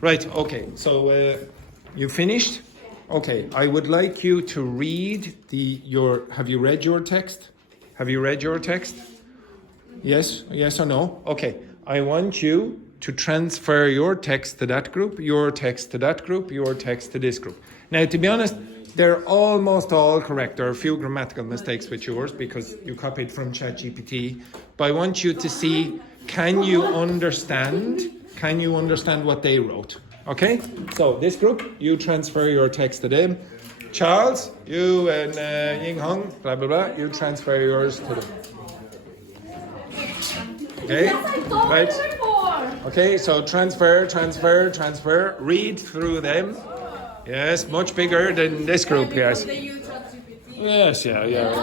Right, okay, so you finished? Okay, I would like you to read have you read your text? Have you read your text? Yes or no? Okay, I want you to transfer your text to that group, your text to that group, your text to this group. Now, to be honest, they're almost all correct. There are a few grammatical mistakes with yours because you copied from ChatGPT. But I want you to see, can you understand what they wrote? Okay? So this group, you transfer your text to them. Charles, you and Ying Hong, blah, blah, blah, you transfer yours to them. Okay? Right? Okay, so transfer. Read through them. Yes, much bigger than this group, yes. Yes, yeah. Yes.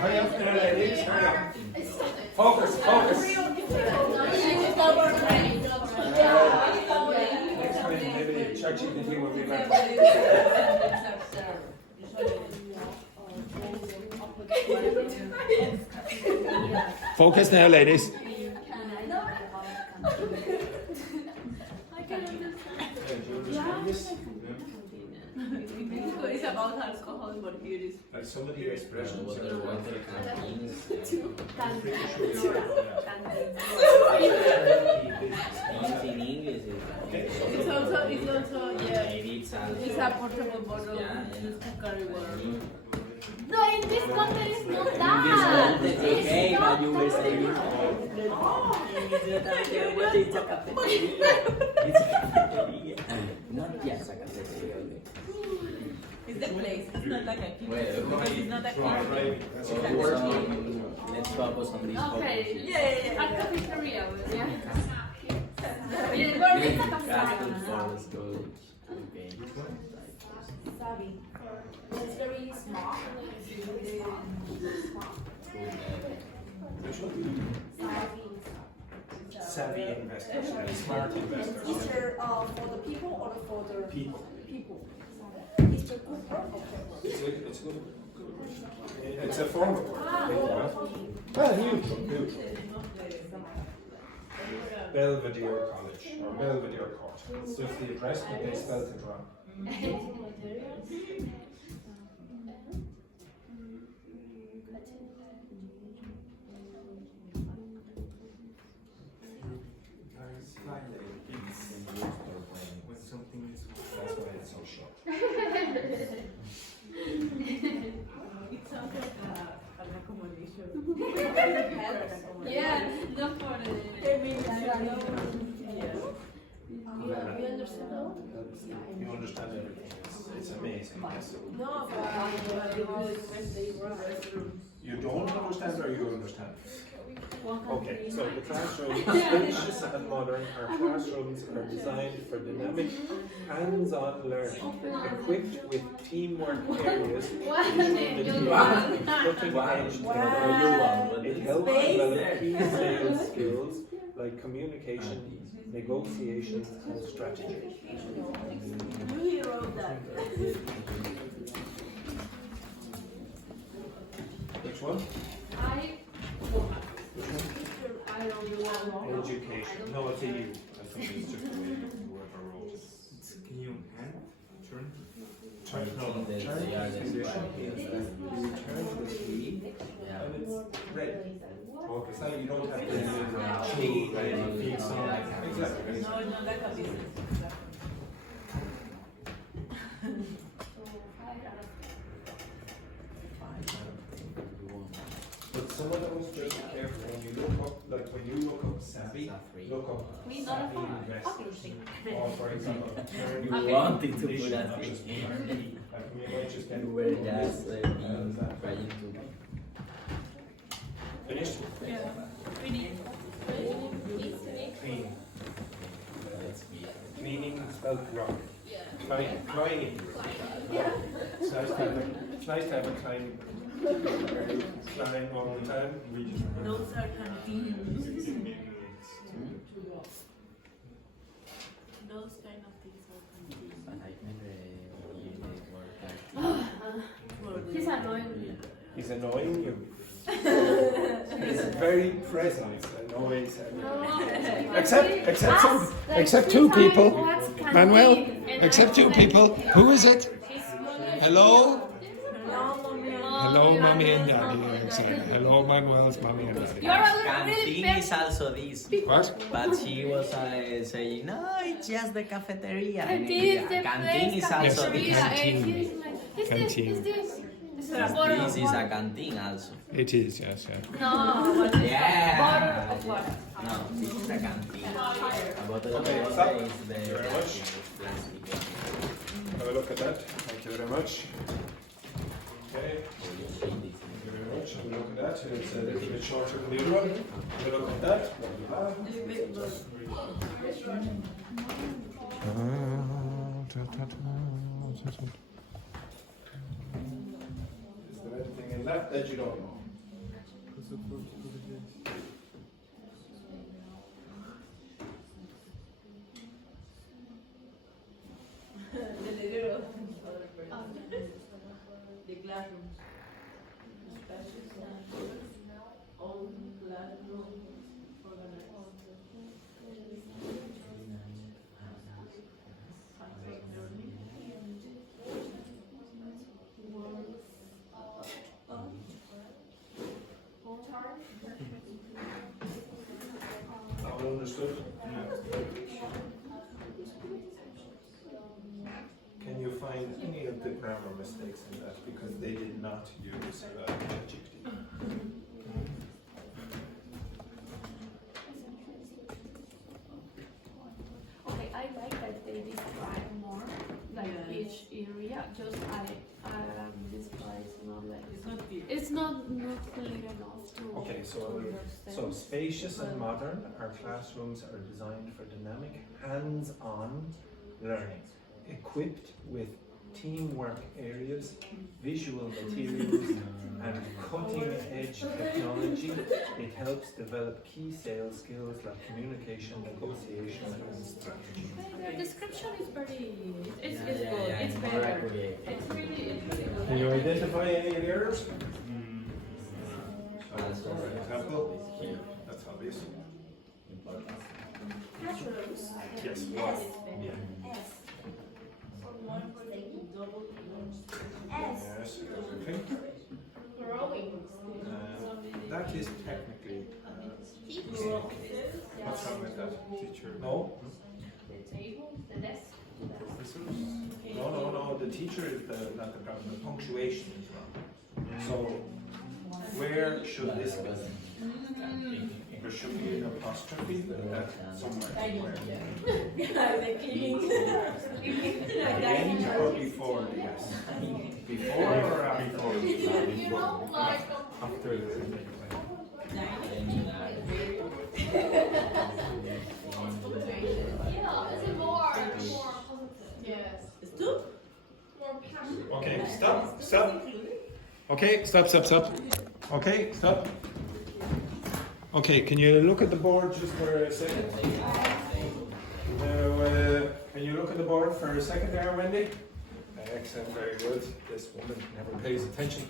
Hurry up there, ladies, hurry up. Focus. Next time, maybe ChatGPT will be better. Focus now, ladies. It's about alcohol, but here is like some of the expressions. It's also it's a portable bottle used to carry water. No, in this context it's not that. Okay, but you were saying not yes, I can say It's the place. It's not like a key. It's not a key. Let's focus on this. Okay. Yeah. At cafeteria, yeah. Let's go. Okay. Savvy. It's very small. Savvy investors, smart investors. Is there for the people or for the People. Is the good or It's good. It's a form of word. Well, neutral. Belvedere College or Belvedere Court. It's just the address, but they spelled it wrong. When something is, that's why it's so short. It sounds like an accommodation. Yeah, not for the. you understand now? You understand everything. It's amazing. Yes. No, You don't understand or you understand? Okay, so the classrooms, spacious and modern, our classrooms are designed for dynamic, hands-on learning, equipped with teamwork areas, cutting-edge technology. It helps develop key sales skills like communication, negotiation, and strategy. You wrote that. Which one? Education. No, it's a U. I think it's just the way whoever wrote it. Can you hand turn? Turn the condition is that you turn the key and it's red. Okay, so you don't have to change exactly. No, it's not like a business. But some of those, just be careful when you look up, like when you look up savvy, look up savvy investors. Or for example, turn You your wanted to condition, put that not just turn the key. Like you might just get You were just being trying to. finished. Finish. Clean. Cleaning spelled wrong. Cleaning. It's nice to have a clean. Climb all the time. Those are continuous. Those kind of things are continuous. But I never use the word He's annoying me. He's annoying you. He's very present and No way said. No. Except some, Ask, like, except two two people. times, what's Manuel, canteen? And except I two was people. like, Who is it? It's Hello? Hello, Mommy, mommy and Manuel's daddy. mom. Exactly. Hello, Manuel's mommy and daddy. You're a really Canteen big is also this. What? But she was saying, no, it's just the cafeteria. And Canteen, the canteen place, is also cafeteria, this. Canteen. and he's like, is Canteen. this? This is a bottle This of is a water. canteen also. It is, yes, yeah. No, what is Yeah. that? Bottle of water. No, this is a canteen. A bottle of Okay, water stop. is the Thank you very much. plastic one. Have a look at that. Thank you very much. Okay. Thank you very much. Have a look at that. It's a little bit shorter than the other one. Have a look at that. Is there anything in that you don't know? The classrooms. Old classroom All understood? Can you find any of the grammar mistakes in that? Because they did not use ChatGPT. Okay, I like that they describe more, like each area. Just this place not like It's not clear. it's not clear enough to. Okay, to so understand. spacious and modern, our classrooms are designed for dynamic, hands-on learning, equipped with teamwork areas, visual materials, and cutting-edge technology. It helps develop key sales skills like communication, negotiation, and strategy. The description is very. It's Yeah, good. yeah, It's more better. accurate. It's really. Can you identify any of the errors? Also, For example, here, that's obvious. Classrooms. Yes. S. Yeah. S. S. Yes, okay. Growing. That is technically. What's wrong with that? Teacher. No. The table, the desk. No. The teacher is not the problem. The punctuation is wrong. So, where should this go? There should be an apostrophe somewhere. The cleaning. Again or before the yes? Before or after? You know, like. After the. Yeah, it's more. Yes. Okay, stop. Okay, stop. Okay, stop. Okay, can you look at the board just for a second? Can you look at the board for a second there, Wendy? Excellent, very good. This woman never pays attention.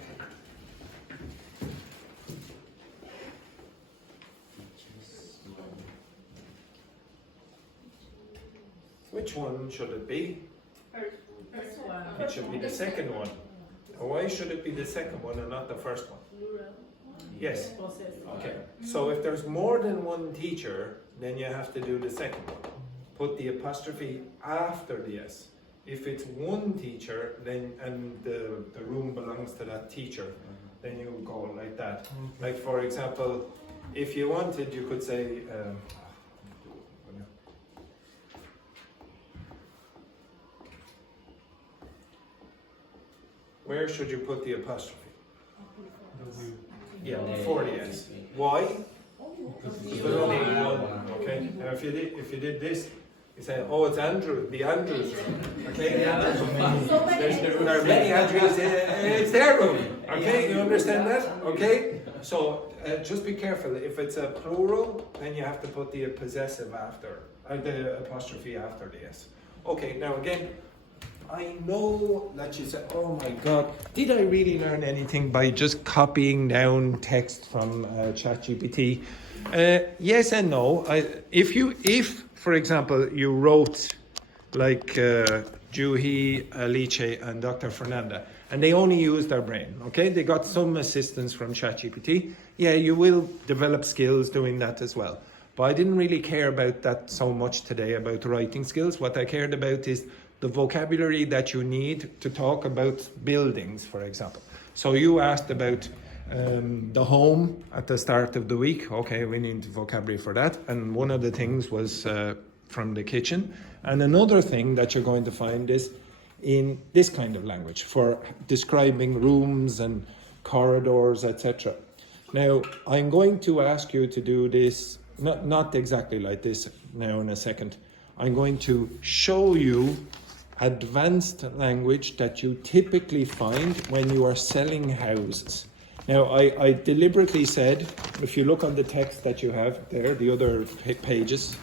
Which one should it be? First one. It should be the second one. Why should it be the second one and not the first one? Yes. Possessive. Okay. So if there's more than one teacher, then you have to do the second one. Put the apostrophe after the S. If it's one teacher, then and the room belongs to that teacher, then you go like that. Like for example, if you wanted, you could say. Where should you put the apostrophe? Yeah, before the S. Why? There's only one. Okay. Now if you did this, you say, oh, it's Andrew, the Andrews room. Okay. There are many Andrews. It's their room. Okay. You understand that? Okay. So just be careful. If it's a plural, then you have to put the possessive after, the apostrophe after the S. Okay. Now again, I know that you said, oh my God, did I really learn anything by just copying down text from ChatGPT? Yes and no. If, for example, you wrote like Juhi, Alice, and Dr. Fernanda, and they only use their brain, okay? They got some assistance from ChatGPT. Yeah, you will develop skills doing that as well. But I didn't really care about that so much today, about writing skills. What I cared about is the vocabulary that you need to talk about buildings, for example. So you asked about the home at the start of the week. Okay, we need vocabulary for that. And one of the things was from the kitchen. And another thing that you're going to find is in this kind of language for describing rooms and corridors, etc. Now, I'm going to ask you to do this, not exactly like this now in a second. I'm going to show you advanced language that you typically find when you are selling houses. Now, I deliberately said, if you look on the text that you have there, the other pages,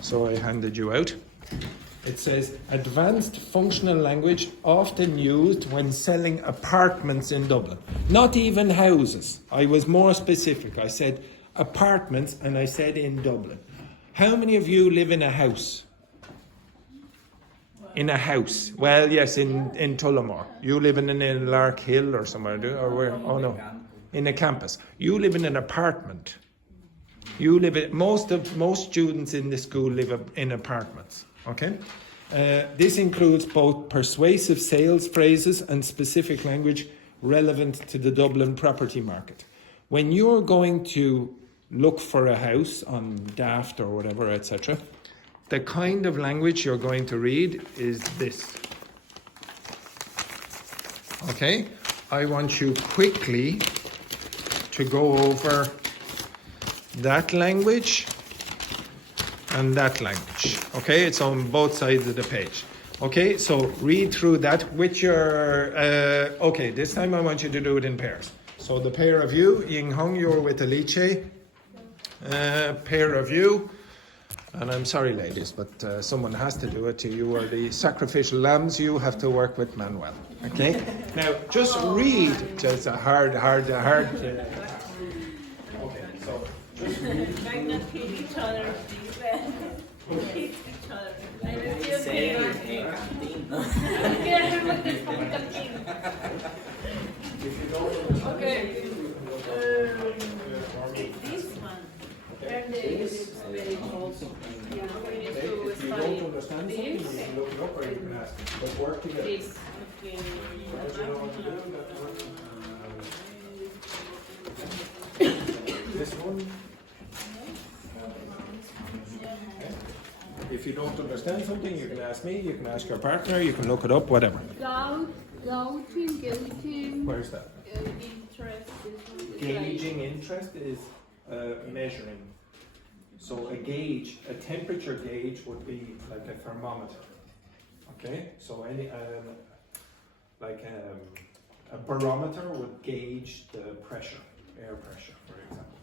so I handed you out, it says, advanced functional language often used when selling apartments in Dublin. Not even houses. I was more specific. I said apartments, and I said in Dublin. How many of you live in a house? In a house? Well, yes, in Tullamore. You live in Lark Hill or somewhere, do you? Or where? Oh no, in a campus. You live in an apartment. You live in, most students in the school live in apartments. Okay. This includes both persuasive sales phrases and specific language relevant to the Dublin property market. When you're going to look for a house on Daft or whatever, etc., the kind of language you're going to read is this. Okay? I want you quickly to go over that language and that language. Okay? It's on both sides of the page. Okay? So read through that with your... okay, this time I want you to do it in pairs. So the pair of you, Ying Hong, you're with Alice. Pair of you. And I'm sorry, ladies, but someone has to do it. You are the sacrificial lambs. You have to work with Manuel. Okay? Now, just read. Just a hard. Okay, so just read. Might not kill each other, please. Kill each other. I will Say feel your name, Dean. Okay. This one. This It's very cold. Yeah, we need to If you don't study understand something, you this. can look it up or you can ask. But work together. This. Okay. What you know what to do, that work. This one. If you don't understand something, you can ask me, you can ask your partner, you can look it up, whatever. Gauging, Where's that? interest. Gauging interest is measuring. So a gauge, a temperature gauge would be like a thermometer. Okay, so any a barometer would gauge the pressure, air pressure, for example.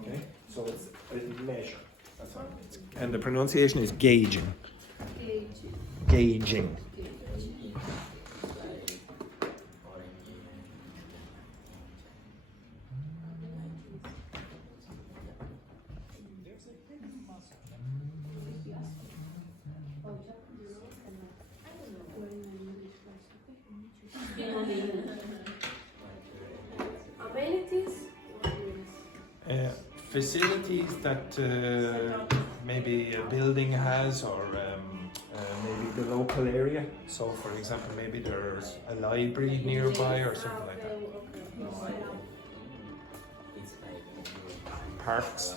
Okay, so it's a measure. That's what it means. And the pronunciation is gauging. Gauging. Amenities? Facilities that maybe a building has, or maybe the local area. So, for example, maybe there's a library nearby or something like that. It's like Parks.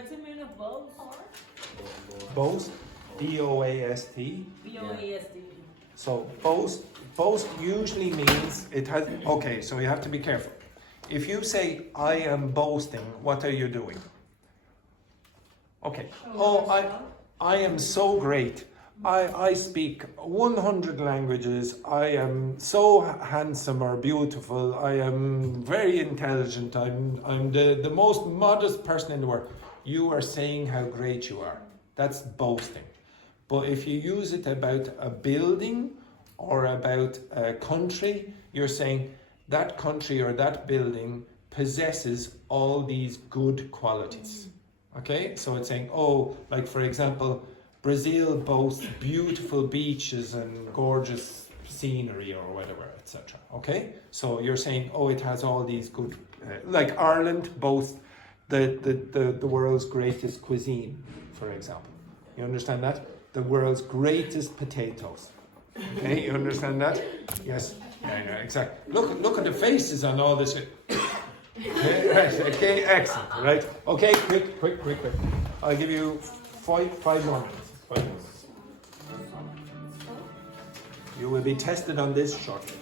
What's the meaning of boast? Boast, B-O-A-S-T. B-O-A-S-D. So boast usually means it has. Okay, so you have to be careful. If you say I am boasting, what are you doing? Okay. Oh, I am so great. I speak 100 languages. I am so handsome or beautiful. I am very intelligent. I'm the most modest person in the world. You are saying how great you are. That's boasting. But if you use it about a building or about a country, you're saying that country or that building possesses all these good qualities. Okay? So it's saying, oh, like for example, Brazil boasts beautiful beaches and gorgeous scenery or whatever, etc. Okay? So you're saying, oh, it has all these good, like Ireland boasts the world's greatest cuisine, for example. You understand that? The world's greatest potatoes. Okay, you understand that? Yes. Yeah, exactly. Look at the faces on all this. Okay, right, okay, excellent. Right. Okay, quick. I'll give you five more minutes. 5 minutes. You will be tested on this shortly.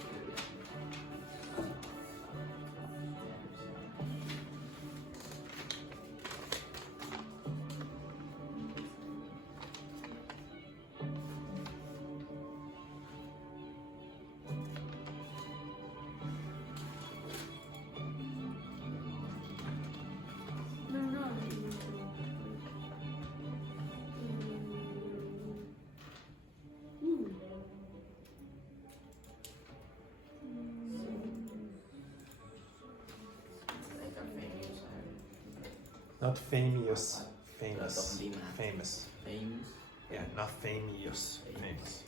Not famous. Famous. Famous. Yeah, not famous. Famous.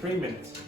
Three minutes.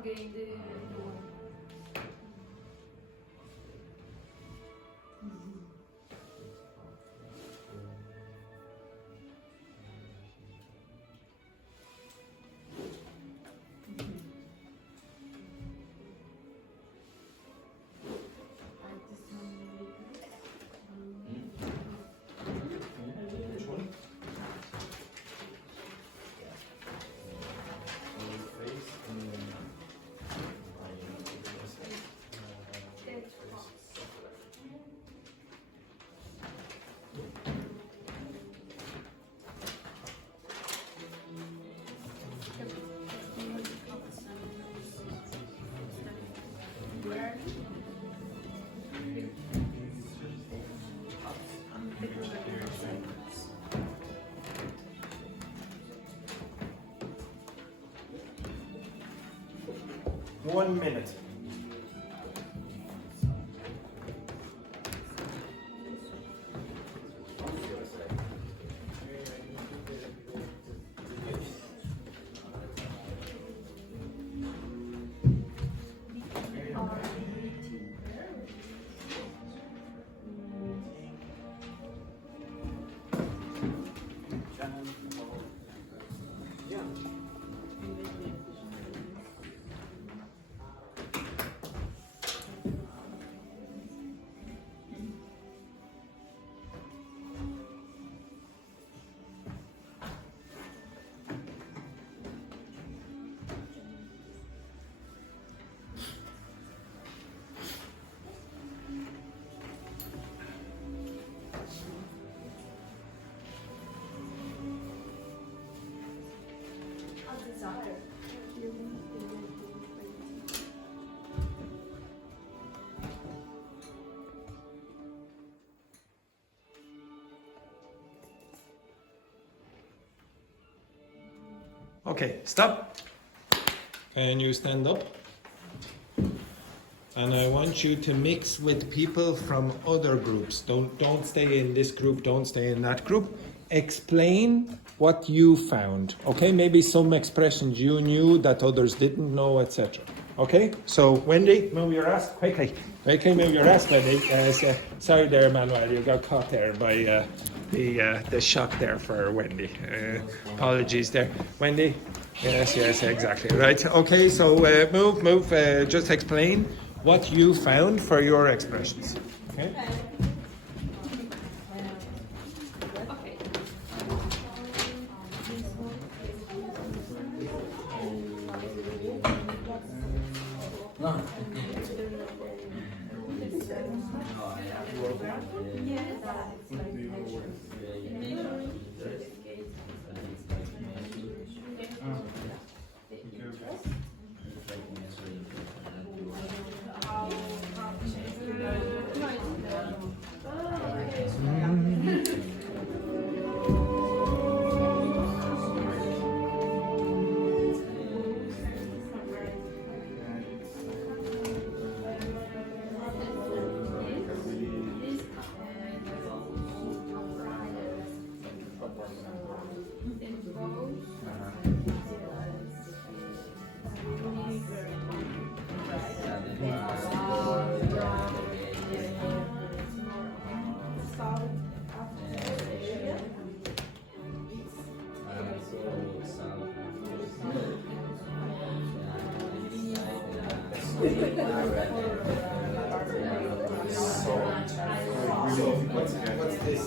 Okay, Which one? One minute. Soccer. Okay, stop. Can you stand up? And I want you to mix with people from other groups. Don't stay in this group, don't stay in that group. Explain what you found. Okay, maybe some expressions you knew that others didn't know, etc. Okay, so Wendy, move your ass quickly. Okay, move your ass, Wendy. Sorry there, Manuel, you got caught there by the shot there for Wendy. Apologies there. Wendy? Yes, exactly. Right, okay, so move, just explain what you found for your expressions. Okay? Okay. No. What's this?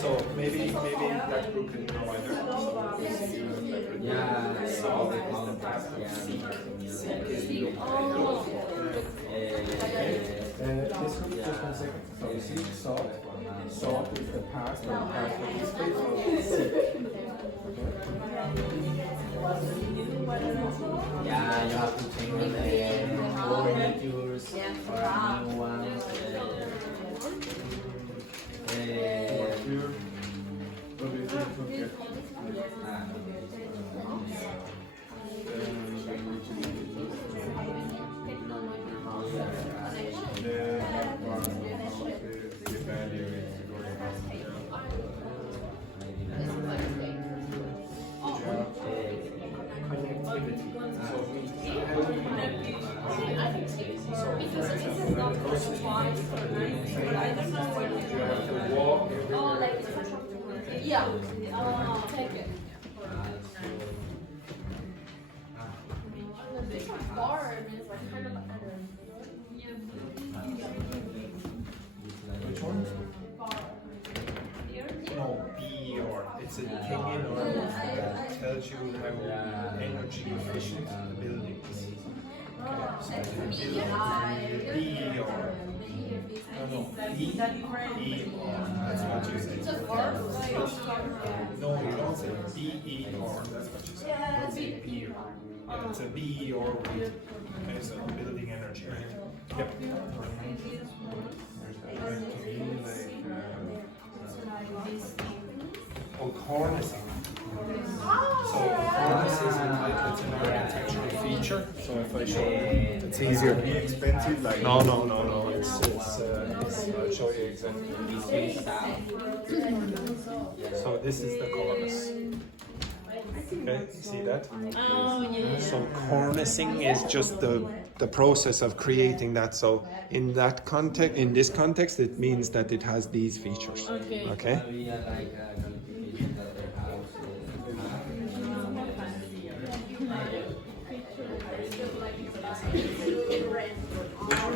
So maybe that group can provide Yeah, So the context, this group, just 1 second. So you see saw is the past, and the past is yeah, you have to change the formatures or new ones. Yeah. Take it. This one's bar and it's like kind of Which one? bar. No, be or. It's a thing in or that tells you how energy efficient the building is. Okay, so be or. No, be or. That's what you say. No, you don't say be or. That's what you say. You don't say be or. Yeah, it's a be or with. Okay, so building energy, right? Yep. Oh, cornicing. So cornice is it's an architectural feature. So if I show you, it's easier. Be expensive, like No. I'll show you exactly. So this is the cornice. Okay, see that? Oh, yeah. So cornicing is just the process of creating that. So in that context, in this context, it means that it has these features. Okay. Okay. We are like qualification that the house.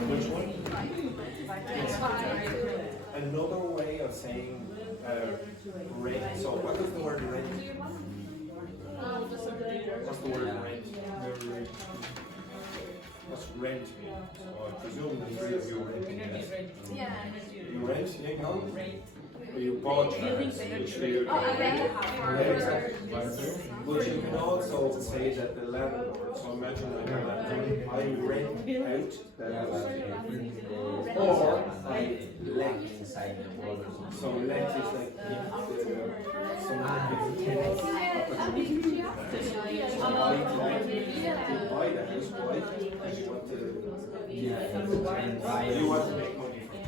Which one? Another way of saying rent. So So what does the word rent? What's the word rent? What's rent mean? So I presume the three of you are renting. Yes. Yeah. You rent, yeah, no? Or you bought yours, which you but you can also say that the landlord, so imagine I rent out that house. Or I let inside the wall. So let is like someone with tenants opportunity. So buy the house, why? Because you want to make money from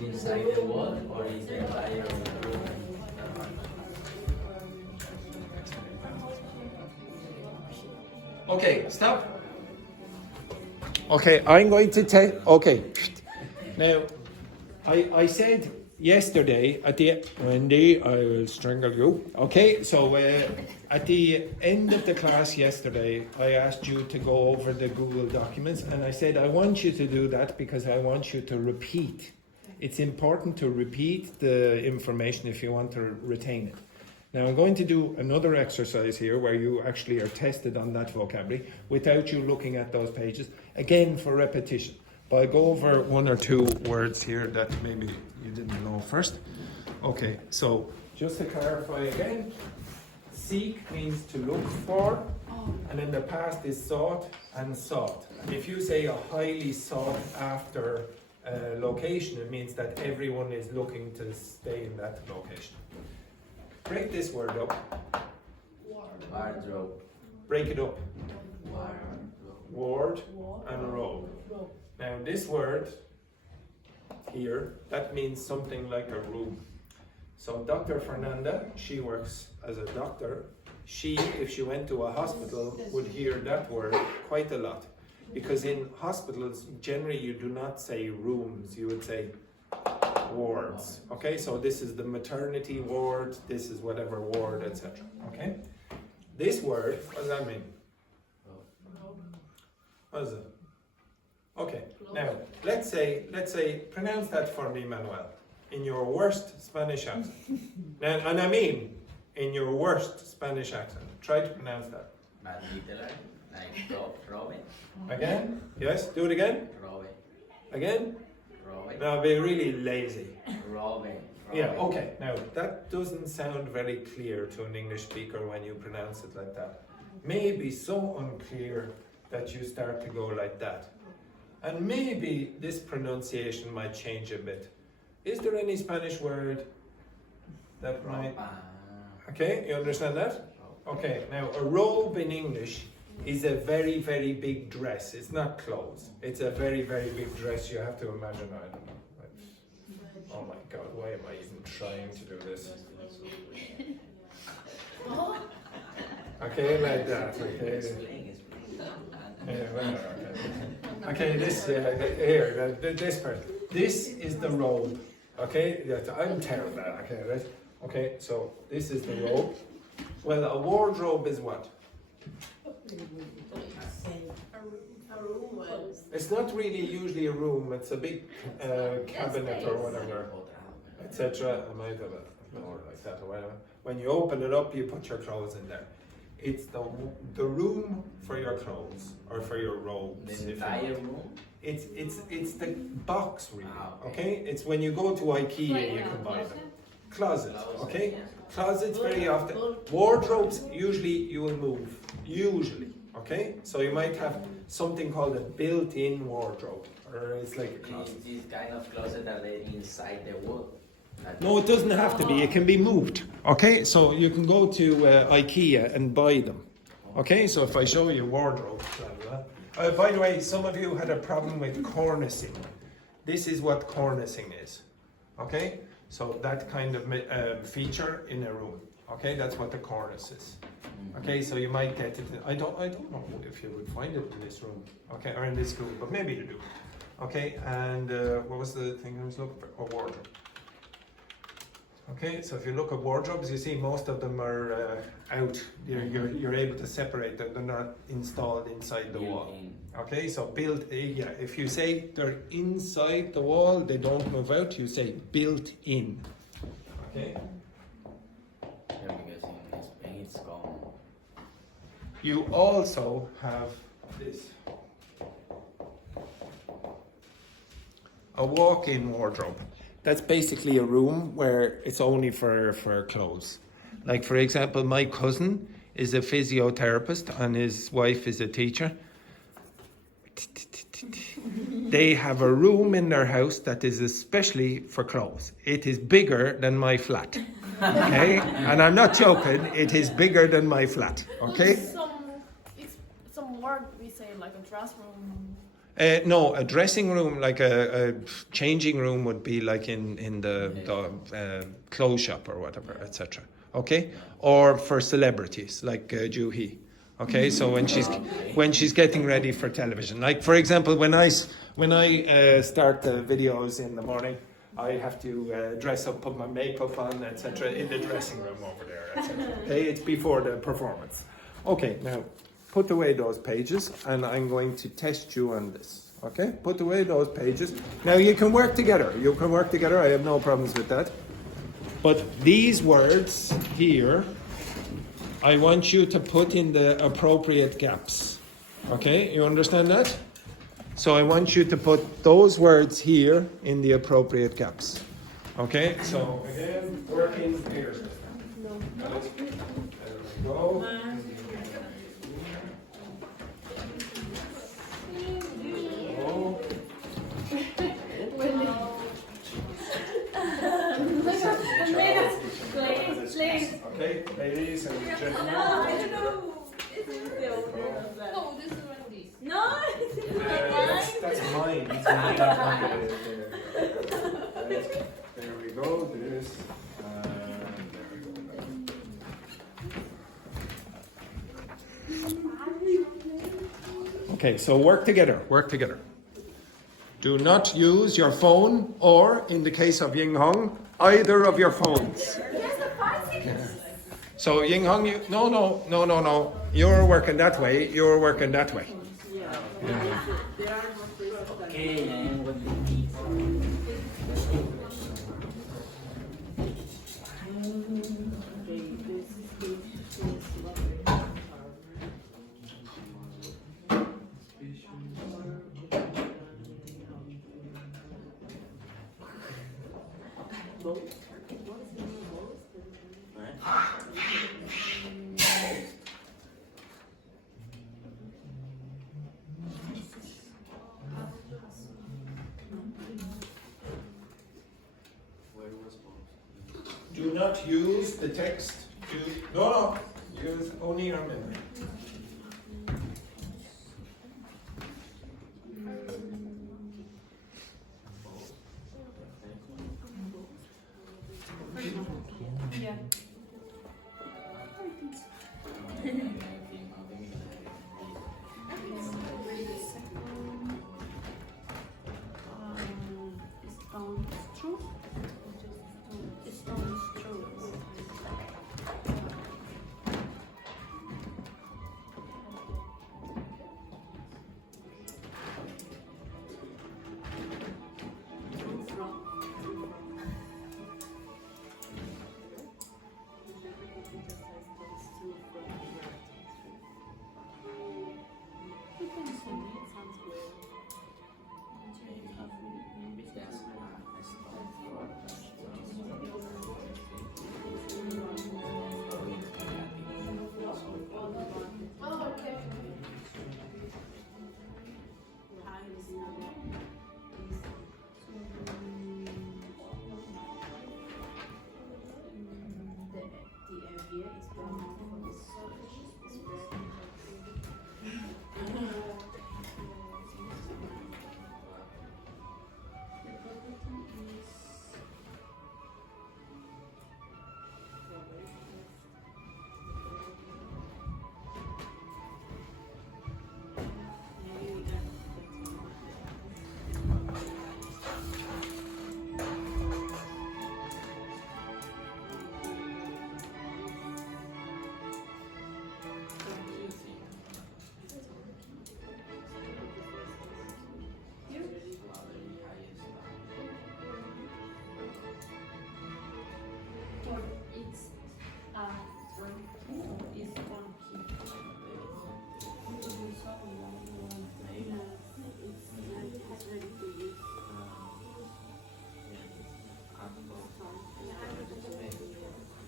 Inside the wall, or is the entire room? Okay, stop. Okay, I'm going to tell. Okay, now I said yesterday at the Wendy, I will strangle you. Okay, so at the end of the class yesterday, I asked you to go over the Google documents, and I said I want you to do that because I want you to repeat. It's important to repeat the information if you want to retain it. Now I'm going to do another exercise here where you actually are tested on that vocabulary without you looking at those pages, again for repetition. But I'll go over one or two words here that maybe you didn't know first. Okay, so just to clarify again, seek means to look for, and in the past is sought and sought. And if you say a highly sought after location, it means that everyone is looking to stay in that location. Break this word up. Wardrobe. Break it up. Ward and robe. Now this word here, that means something like a room. So Dr. Fernanda, she works as a doctor. She, if she went to a hospital, would hear that word quite a lot. Because in hospitals, generally you do not say rooms, you would say wards. Okay, so this is the maternity ward, this is whatever ward, etc. Okay? This word, what does that mean? What is it? Okay, now let's say, pronounce that for me, Manuel, in your worst Spanish accent. And I mean, in your worst Spanish accent. Try to pronounce that. But literal, like robe. Again? Yes, do it again? Robe. Again? Robe. Now be really lazy. Robe. Yeah, okay. Now that doesn't sound very clear to an English speaker when you pronounce it like that. Maybe so unclear that you start to go like that. And maybe this pronunciation might change a bit. Is there any Spanish word that might... Okay, you understand that? Okay, now a robe in English is a very, very big dress. It's not clothes. It's a very, very big dress. You have to imagine, I don't know. Oh my God, why am I even trying to do this? Okay, like that, okay. Okay, this, here, this part. This is the robe, okay? I'm terrible at that, okay, right? Okay, so this is the robe. Well, a wardrobe is what? It's not really usually a room, it's a big cabinet or whatever, etc. I might have a door like that or whatever. When you open it up, you put your clothes in there. It's the room for your clothes or for your robes. The entire room? It's the box really, Okay. okay? It's when you go to IKEA, you can buy them. Closet, okay? Closets very often. Wardrobes, usually you will move. Usually, okay? So you might have something called a built-in wardrobe, or it's like a closet. These kind of closet are they inside the wall? No, it doesn't have to be. It can be moved, okay? So you can go to IKEA and buy them, okay? So if I show you wardrobe, by the way, some of you had a problem with cornicing. This is what cornicing is, okay? So that kind of feature in a room, okay? That's what the cornice is, okay? So you might get it. I don't know if you would find it in this room, okay, or in this school, but maybe you do, okay? And what was the thing I was looking for? Oh, wardrobe. Okay, so if you look at wardrobes, you see most of them are out. You're able to separate them. They're not installed inside the wall. Okay, so built. Yeah, if you say they're inside the wall, they don't move out. You say built in. Okay. Yeah, because in Spain it's gone. You also have this. A walk-in wardrobe. That's basically a room where it's only for clothes. Like, for example, my cousin is a physiotherapist and his wife is a teacher. They have a room in their house that is especially for clothes. It is bigger than my flat. Okay? And I'm not joking, it is bigger than my flat. Okay? Some word we say like a dress room. No, a dressing room, like a changing room, would be like in the clothes shop or whatever, etc. Okay, or for celebrities like Juhi. Okay, so when she's getting ready for television, like for example, when I start the videos in the morning, I have to dress up, put my makeup on, etc. in the dressing room over there, etc. Okay, it's before the performance. Okay, now. Put away those pages and I'm going to test you on this. Okay? Put away those pages. Now you can work together. You can work together. I have no problems with that. But these words here, I want you to put in the appropriate gaps. Okay? You understand that? So I want you to put those words here in the appropriate gaps. Okay? So again, working here. There we go. Okay, ladies and gentlemen. No, I don't know. This is the order of that. No, this is one this. No, That's mine. There we go. This. Okay, so work together. Work together. Do not use your phone, or in the case of Ying Hong, either of your phones. So Ying Hong, you no. You're working that way. You're working that way. Okay, and what do you need? Do not use the text. No. Use only your memory. Yeah. Stone. Stone.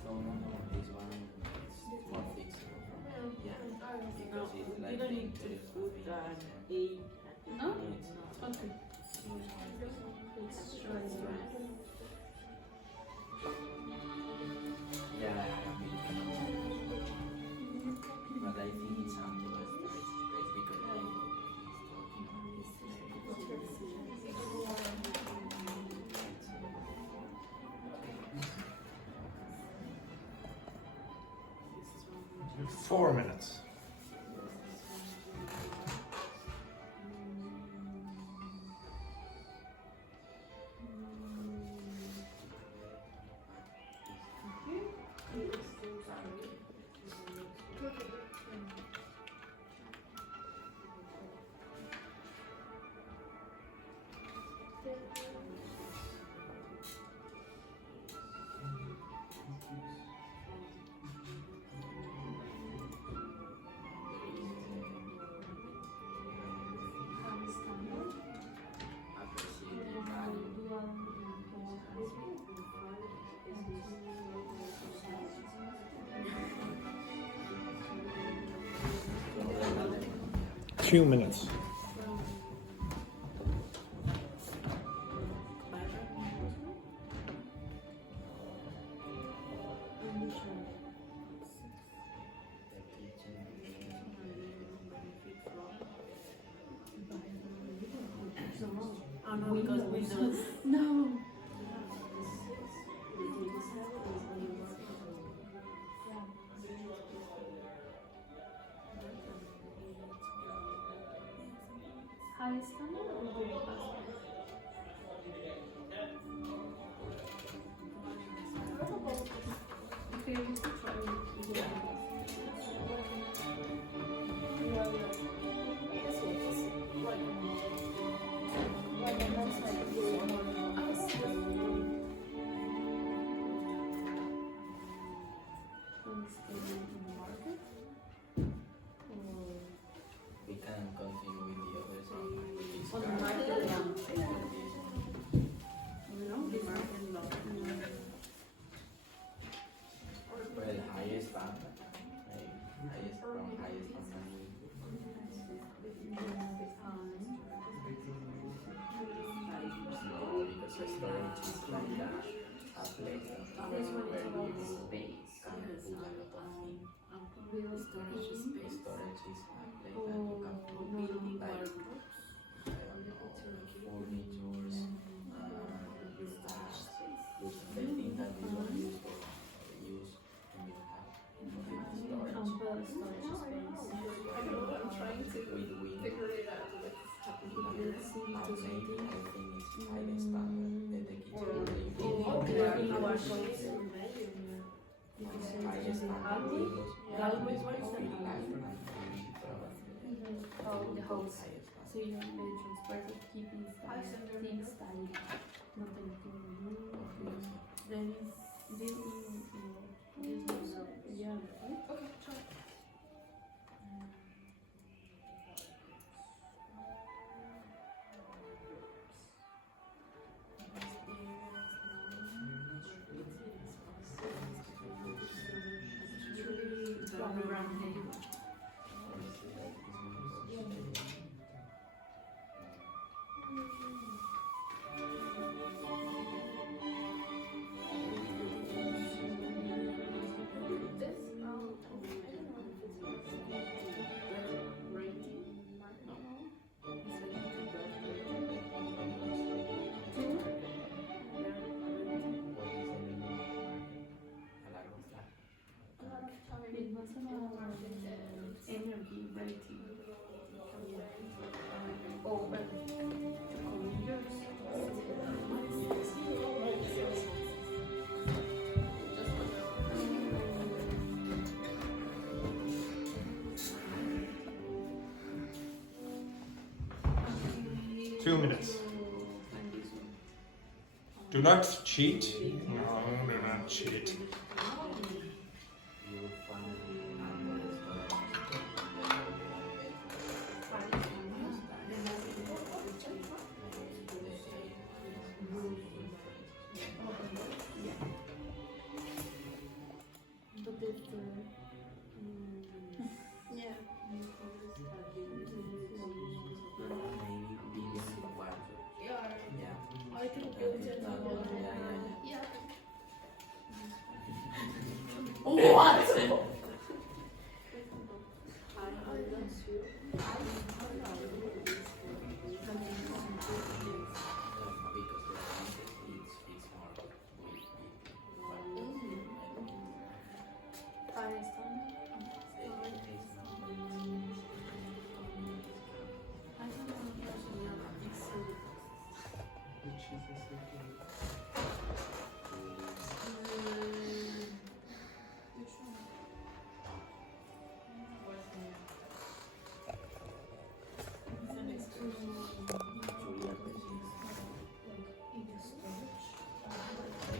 No, this one is more flexible. Yeah, because it's like You don't need to put an A. No? it's Okay. yeah, I have been but I think it's something that's because I Talking. 4 minutes. Few minutes. Oh no, because Windows. No. High standard or good class? Okay, you could try it. we can continue with the other song. It's On the got- market law. You know, The market law. Well, highest band, like highest from highest band. No, because a storage is like a place where you can space and put a lot of things. real storage space. Storage is a place that you can put Building like, workbooks. I don't know, furnitures, the thing that we don't use for use in your house. Storage. Umbrella storage space. I don't know, I'm trying to With wind. figure it out what's happening. Let's see And to maybe something. I think it's highest standard. The kitchen Or- maybe Okay, Building I was workbooks. highest standard Galway? because Galway this works will and be life Galway. and probably Oh, the house. highest So you have the transfer of keeping style, things style, not anything. Then is building, yeah. Okay, try. It was about energy rating. Over Two minutes. Do not cheat. No, do not cheat. you will find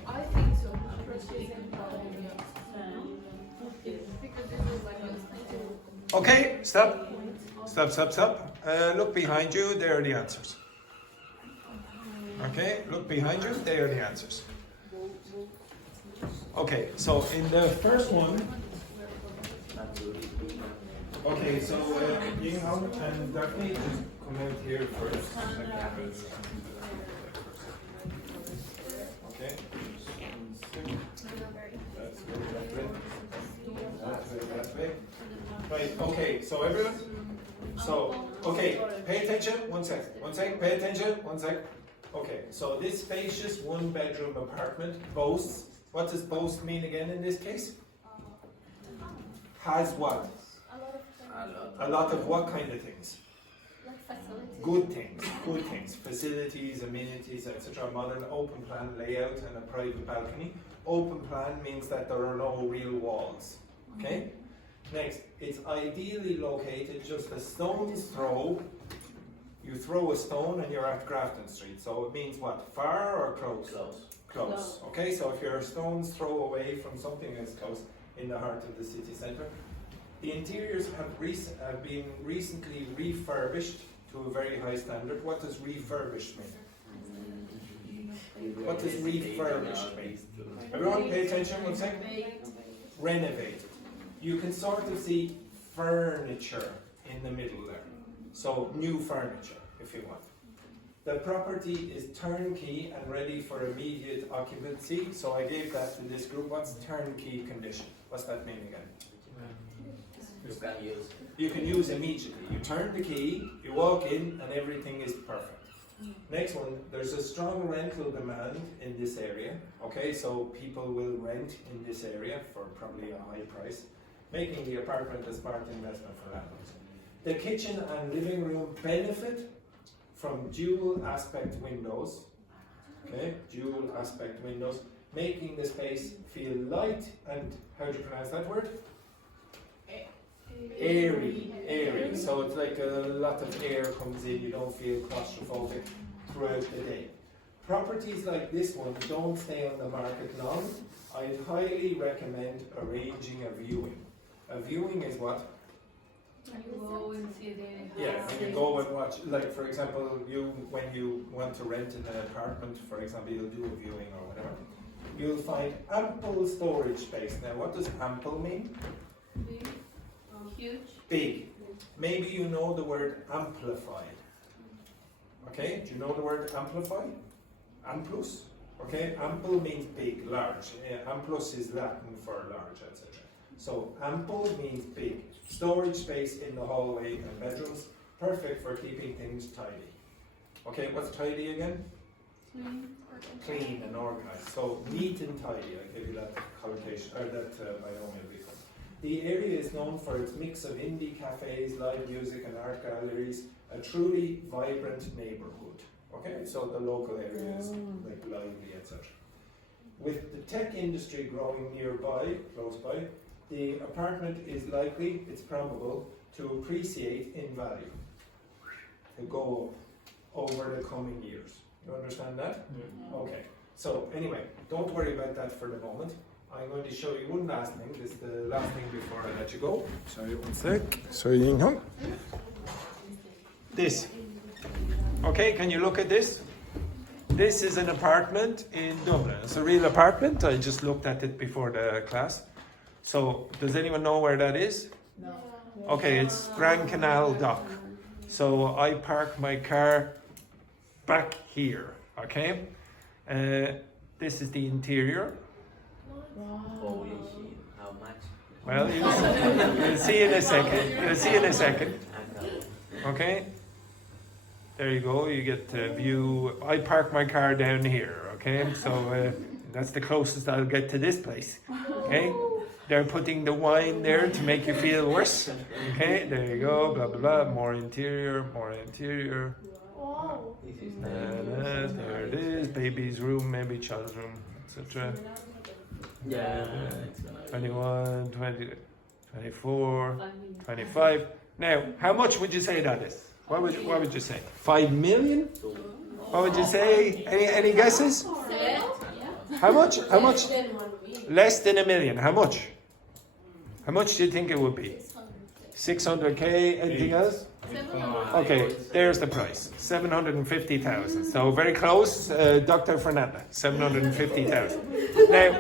I think so. Because this is like Okay, stop. Stop. Look behind you, there are the answers. Okay, look behind you, there are the answers. Okay, so in the first one, okay, so Yinghao and Daphne, just come out here first. Okay. That's way. Right, okay, so everyone? So, okay, pay attention, one sec, pay attention, one sec. Okay, so this spacious one-bedroom apartment boasts, what does boast mean again in this case? Has what? A lot of what kind of things? Good things, facilities, amenities, etc. Modern open plan layout and a private balcony. Open plan means that there are no real walls, okay? Next, it's ideally located just a stone's throw. You throw a stone and you're at Grafton Street. So it means what? Far or close? Close. Okay, so if you're a stone's throw away from something that's close in the heart of the city centre. The interiors have been recently refurbished to a very high standard. What does refurbished mean? What does refurbished mean? Everyone pay attention one second. Renovated. You can sort of see furniture in the middle there. So new furniture, if you want. The property is turnkey and ready for immediate occupancy. So I gave that to this group. What's turnkey condition? What's that mean again? You can use immediately. You turn the key, you walk in, and everything is perfect. Next one, there's a strong rental demand in this area. Okay, so people will rent in this area for probably a high price, making the apartment a smart investment for landlords. The kitchen and living room benefit from dual aspect windows. Okay, dual aspect windows, making the space feel light and, how do you pronounce that word? Airy. So it's like a lot of air comes in, you don't feel claustrophobic throughout the day. Properties like this one don't stay on the market long. I'd highly recommend arranging a viewing. A viewing is what? You go and see the Yeah, when you go and watch, like for example, when you want to rent an apartment, for example, you'll do a viewing or whatever. You'll find ample storage space. Now, what does ample mean? big, huge. Big. Maybe you know the word amplified. Okay, do you know the word amplified? Amplus. Okay, ample means big, large. Amplus is Latin for large, etc. So ample means big. Storage space in the hallway and bedrooms, perfect for keeping things tidy. Okay, what's tidy again? Clean and organized. So neat and tidy. I gave you that collocation or that binomial before. The area is known for its mix of indie cafes, live music, and art galleries. A truly vibrant neighborhood. Okay, so the local area is like lively, etc. With the tech industry growing nearby, close by, the apartment is likely, it's probable, to appreciate in value, to go up over the coming years. You understand that? Yeah. Okay. So anyway, don't worry about that for the moment. I'm going to show you one last thing. This is the last thing before I let you go. Sorry, one sec. Sorry, this. Okay, can you look at this? This is an apartment in Dublin. It's a real apartment. I just looked at it before the class. So, does anyone know where that is? No. Okay, it's Grand Canal Dock. So, I park my car back here, okay? This is the interior. How much? Well, you'll see in a second. You'll see in a second. Okay? There you go. You get to view. I park my car down here. Okay? So that's the closest I'll get to this place. Okay? They're putting the wine there to make you feel worse. Okay? There you go. Blah, blah, blah. More interior. More interior. Wow. There it is. Baby's room, maybe child's room, etc. Yeah. 21, 20, 24, 25. Now, how much would you say that is? What would you say? 5 million? What would you say? Any guesses? How much? How much? Less than a million. How much? How much do you think it would be? 600k. Anything else? Okay, there's the price. 750,000. So very close, Dr. Fernanda. 750,000. Now,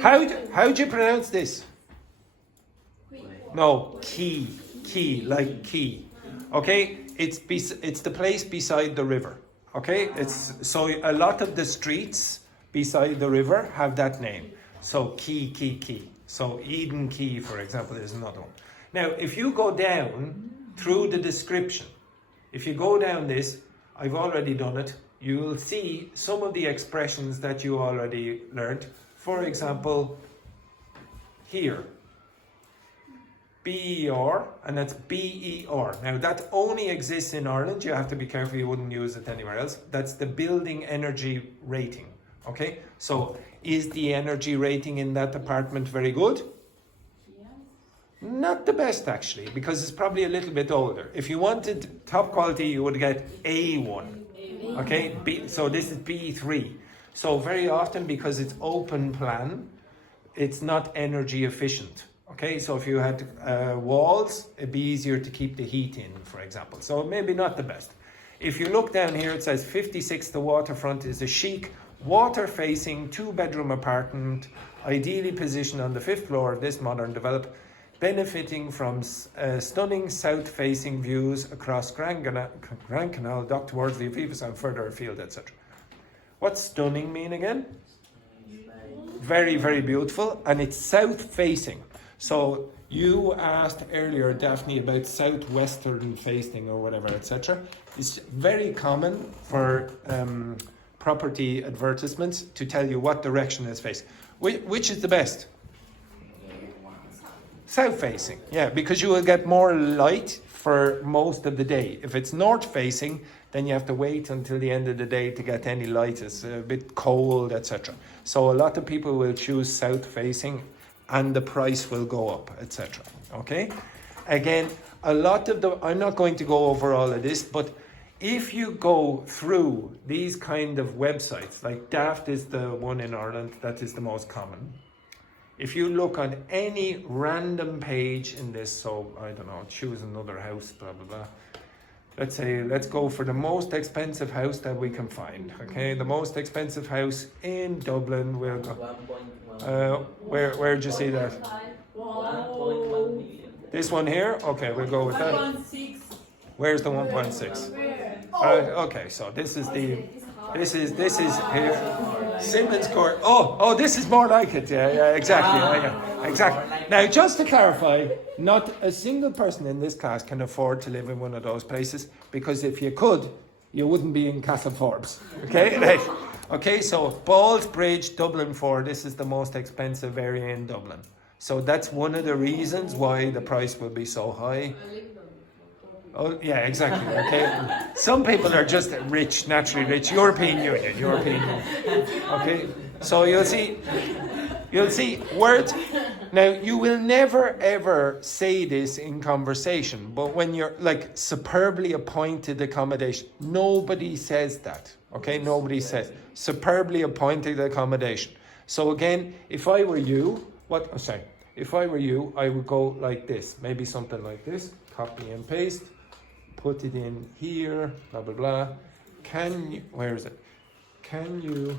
how do you pronounce this? No, key, like key. Okay, it's the place beside the river. Okay, it's so a lot of the streets beside the river have that name. So key. So Eden Quay, for example, is another one. Now, if you go down through the description, if you go down this, I've already done it. You'll see some of the expressions that you already learned. For example, here. BER, and that's BER. Now that only exists in Ireland. You have to be careful you wouldn't use it anywhere else. That's the building energy rating. Okay, so is the energy rating in that apartment very good? Not the best actually, because it's probably a little bit older. If you wanted top quality, you would get A1. Okay, so this is B3. So very often, because it's open plan, it's not energy efficient. Okay, so if you had walls, it'd be easier to keep the heat in, for example. So maybe not the best. If you look down here, it says 56, the waterfront is a chic, water-facing, 2-bedroom apartment, ideally positioned on the 5th floor of this modern development, benefiting from stunning south-facing views across Grand Canal, dock towards the Aviva and further afield, etc. What's stunning mean again? Very, very beautiful, and it's south-facing. So you asked earlier, Daphne, about southwestern facing or whatever, etc. It's very common for property advertisements to tell you what direction is facing. Which is the best? South facing, yeah, because you will get more light for most of the day. If it's north facing, then you have to wait until the end of the day to get any light. It's a bit cold, etc. So a lot of people will choose south facing, and the price will go up, etc. Okay? Again, a lot of I'm not going to go over all of this, but if you go through these kind of websites, like Daft is the one in Ireland that is the most common. If you look on any random page in this, so I don't know, choose another house, blah, blah, blah. Let's go for the most expensive house that we can find. Okay, the most expensive house in Dublin. We'll go. Where'd you see that? 1.1 million. This one here? Okay, we'll go with that. 1.6. Where's the 1.6? Okay, so this is here. Simmons Court. Oh, this is more like it. Yeah, exactly. Exactly. Now, just to clarify, not a single person in this class can afford to live in one of those places, because if you could, you wouldn't be in Castle Forbes. Okay? Right. Okay, so Ballsbridge, Dublin 4, this is the most expensive area in Dublin. So that's one of the reasons why the price will be so high. Oh, yeah, exactly. Okay. Some people are just rich, naturally rich. European Union. Okay. So you'll see words. Now, you will never ever say this in conversation, but when you're like superbly appointed accommodation, nobody says that. Okay, nobody says superbly appointed accommodation. So again, if I were you, if I were you, I would go like this, maybe something like this, copy and paste. Put it in here, blah, blah, blah. Where is it? Can you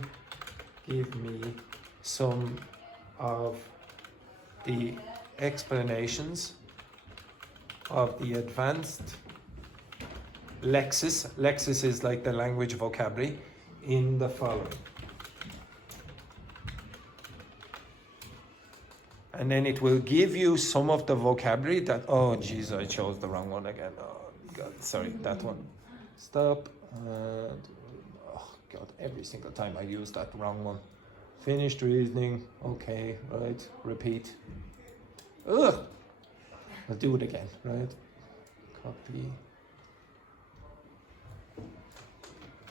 give me some of the explanations of the advanced lexis? Lexis is like the language vocabulary in the following. and then it will give you some of the vocabulary that, oh jeez, I chose the wrong one again. Oh God, sorry, that one. Stop. Oh God, every single time I use that wrong one. Finished reasoning. Okay, right. Repeat. Ugh. I'll do it again, right? Copy.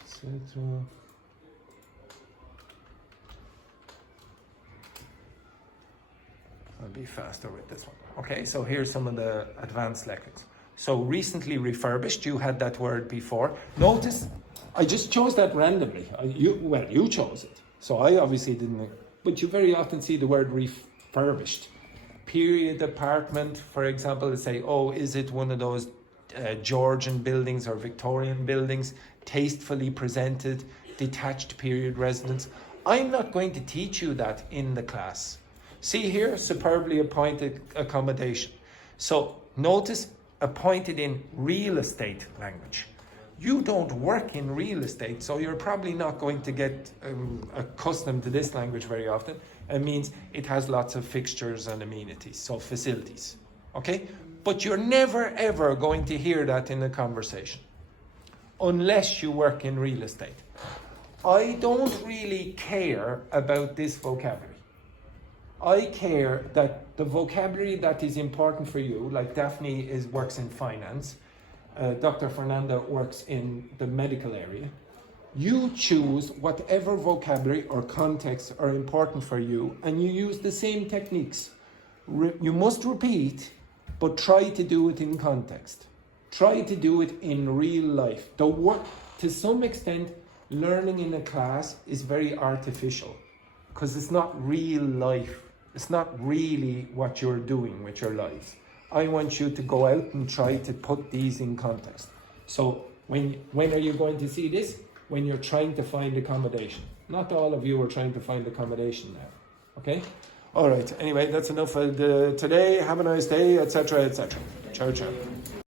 Etc. I'll be faster with this one. Okay, so here's some of the advanced lexicons. So recently refurbished, you had that word before. Notice, I just chose that randomly. You chose it. So I obviously didn't, but you very often see the word refurbished. Period apartment, for example, say, oh, is it one of those Georgian buildings or Victorian buildings, tastefully presented, detached period residence? I'm not going to teach you that in the class. See here, superbly appointed accommodation. So notice, appointed in real estate language. You don't work in real estate, so you're probably not going to get accustomed to this language very often. It means it has lots of fixtures and amenities, so facilities. Okay? But you're never ever going to hear that in a conversation unless you work in real estate. I don't really care about this vocabulary. I care that the vocabulary that is important for you, like Daphne works in finance, Dr. Fernanda works in the medical area. You choose whatever vocabulary or context are important for you, and you use the same techniques. You must repeat, but try to do it in context. Try to do it in real life. To some extent, learning in a class is very artificial because it's not real life. It's not really what you're doing with your lives. I want you to go out and try to put these in context. So when are you going to see this? When you're trying to find accommodation. Not all of you are trying to find accommodation now. Okay? All right. Anyway, that's enough for today. Have a nice day, etc., etc. Ciao, ciao.